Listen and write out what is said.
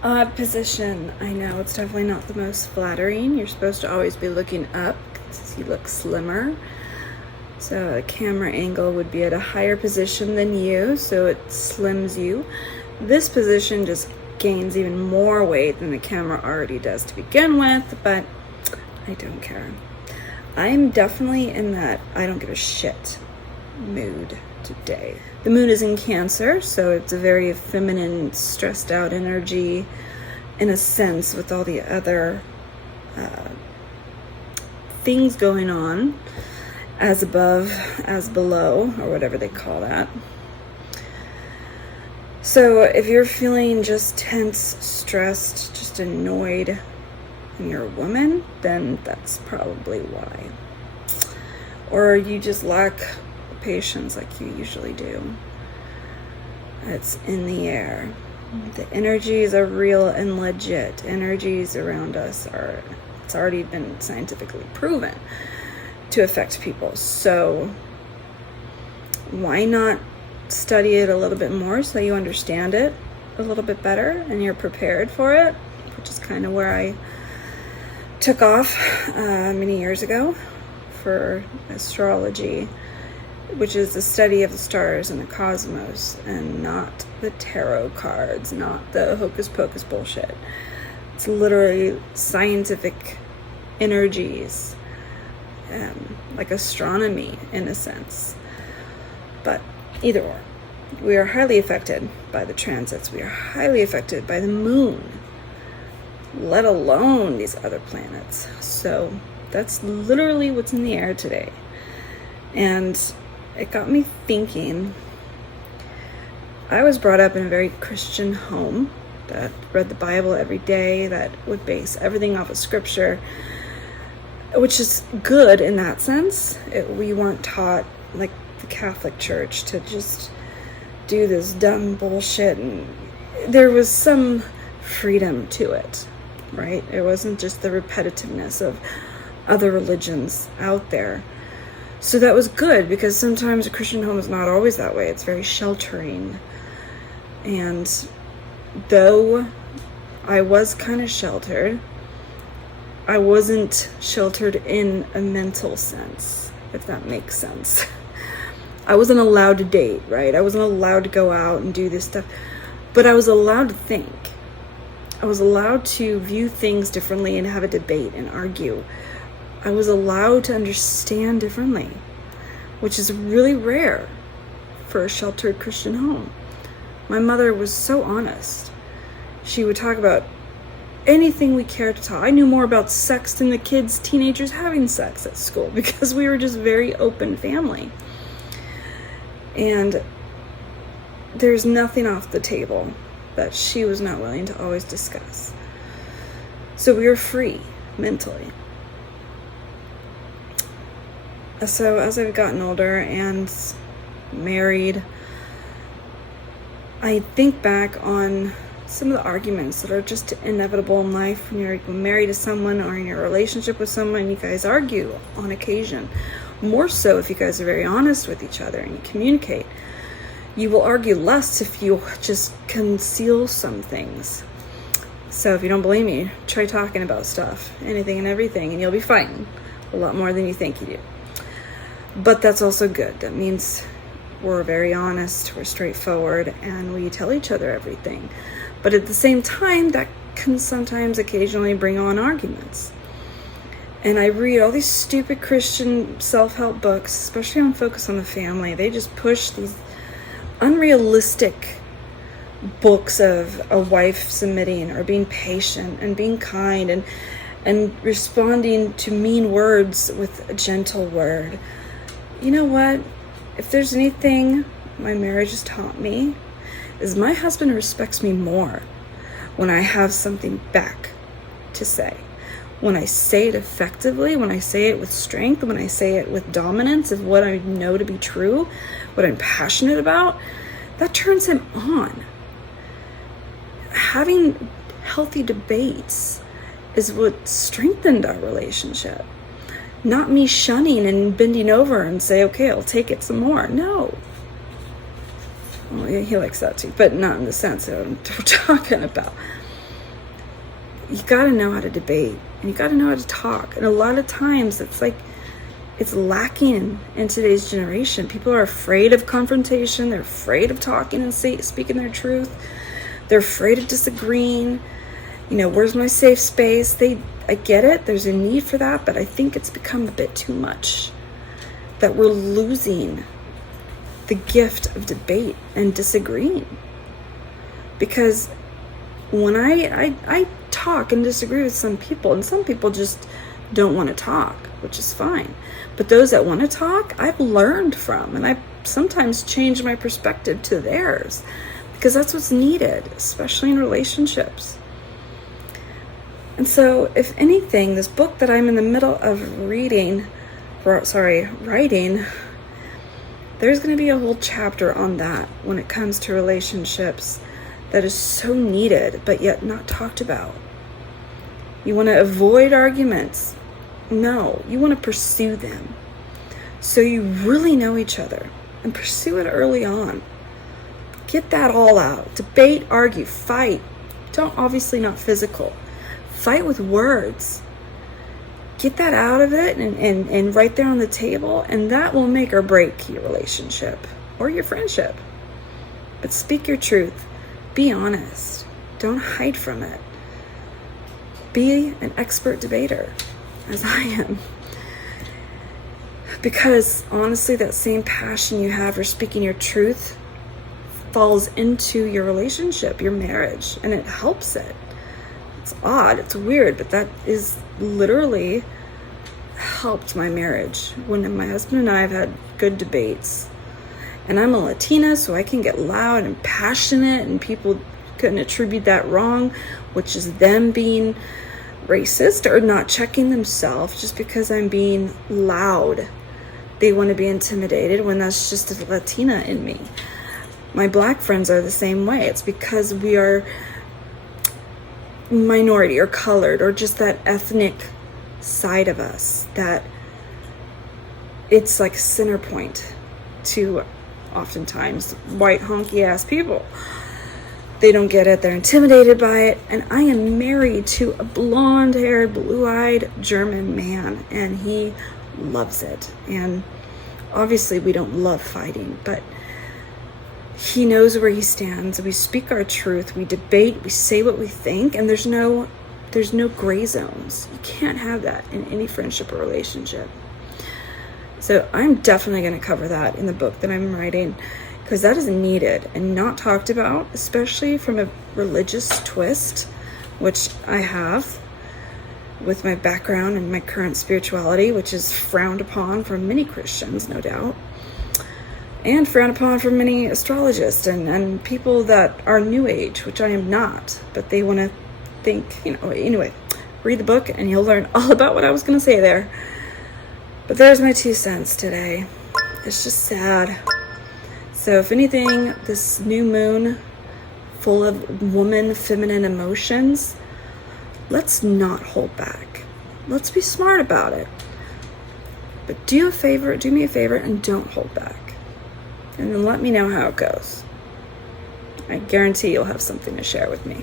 Odd position. I know it's definitely not the most flattering. You're supposed to always be looking up because you look slimmer. So a camera angle would be at a higher position than you, so it slims you. This position just gains even more weight than the camera already does to begin with, but I don't care. I'm definitely in that I don't give a shit mood today. The moon is in Cancer, so it's a very feminine, stressed out energy in a sense, with all the other things going on, as above, as below, or whatever they call that. So if you're feeling just tense, stressed, just annoyed, and you're a woman, then that's probably why. Or you just lack patience like you usually do. It's in the air. The energies are real and legit. Energies around us it's already been scientifically proven to affect people. So why not study it a little bit more so you understand it a little bit better and you're prepared for it, which is kind of where I took off many years ago for astrology, which is the study of the stars and the cosmos, and not the tarot cards, not the hocus pocus bullshit. It's literally scientific energies, like astronomy in a sense. But either or, we are highly affected by the transits. We are highly affected by the moon, let alone these other planets. So that's literally what's in the air today. And it got me thinking. I was brought up in a very Christian home that read the Bible every day, that would base everything off of scripture, which is good in that sense. We weren't taught, like the Catholic Church, to just do this dumb bullshit, and there was some freedom to it, right? It wasn't just the repetitiveness of other religions out there. So that was good, because sometimes a Christian home is not always that way. It's very sheltering. And though I was kind of sheltered, I wasn't sheltered in a mental sense, if that makes sense. I wasn't allowed to date, right? I wasn't allowed to go out and do this stuff. But I was allowed to think. I was allowed to view things differently and have a debate and argue. I was allowed to understand differently, which is really rare for a sheltered Christian home. My mother was so honest. She would talk about anything we cared to talk. I knew more about sex than the kids, teenagers having sex at school, because we were just a very open family. And there's nothing off the table that she was not willing to always discuss. So we were free mentally. So as I've gotten older and married, I think back on some of the arguments that are just inevitable in life when you're married to someone or in your relationship with someone. You guys argue on occasion. More so if you guys are very honest with each other and you communicate. You will argue less if you just conceal some things. So if you don't believe me, try talking about stuff, anything and everything, and you'll be fighting a lot more than you think you do. But that's also good. That means we're very honest, we're straightforward, and we tell each other everything. But at the same time, that can sometimes occasionally bring on arguments. And I read all these stupid Christian self-help books, especially on Focus on the Family. They just push these unrealistic books of a wife submitting or being patient and being kind and responding to mean words with a gentle word. You know what? If there's anything my marriage has taught me, is my husband respects me more when I have something back to say. When I say it effectively, when I say it with strength, when I say it with dominance of what I know to be true, what I'm passionate about, that turns him on. Having healthy debates is what strengthened our relationship. Not me shunning and bending over and say, okay, I'll take it some more. No. Well, he likes that too, but not in the sense that I'm talking about. you got to know how to debate, and you got to know how to talk. And a lot of times it's like, it's lacking in today's generation. People are afraid of confrontation. They're afraid of talking and speaking their truth. They're afraid of disagreeing. Where's my safe space? I get it. There's a need for that, but I think it's become a bit too much. That we're losing the gift of debate and disagreeing. Because when I talk and disagree with some people, and some people just don't want to talk, which is fine. But those that want to talk, I've learned from, and I've sometimes changed my perspective to theirs, because that's what's needed, especially in relationships. And so, if anything, this book that I'm in the middle of writing, there's going to be a whole chapter on that when it comes to relationships that is so needed, but yet not talked about. You want to avoid arguments? No, you want to pursue them. So you really know each other, and pursue it early on. Get that all out. Debate, argue, fight. Obviously not physical. Fight with words. Get that out of it and right there on the table, and that will make or break your relationship or your friendship. But speak your truth. Be honest. Don't hide from it. Be an expert debater, as I am. Because honestly, that same passion you have for speaking your truth falls into your relationship, your marriage, and it helps it. It's odd, it's weird, but that is literally helped my marriage. When my husband and I have had good debates, and I'm a Latina, so I can get loud and passionate, and people couldn't attribute that wrong, which is them being racist or not checking themselves just because I'm being loud. They want to be intimidated when that's just a Latina in me. My black friends are the same way. It's because we are minority or colored, or just that ethnic side of us, that it's like center point to oftentimes white honky ass people. They don't get it. They're intimidated by it. And I am married to a blonde-haired, blue-eyed German man, and he loves it. And obviously we don't love fighting, but he knows where he stands. We speak our truth. We debate. We say what we think, and there's no gray zones. You can't have that in any friendship or relationship. So I'm definitely going to cover that in the book that I'm writing, because that is needed and not talked about, especially from a religious twist, which I have with my background and my current spirituality, which is frowned upon from many Christians, no doubt, and frowned upon from many astrologists and people that are New Age, which I am not, but they want to think, anyway, read the book and you'll learn all about what I was going to say there. But there's my 2 cents today. It's just sad. So if anything, this new moon full of woman, feminine emotions, let's not hold back. Let's be smart about it. But do me a favor and don't hold back. And then let me know how it goes. I guarantee you'll have something to share with me.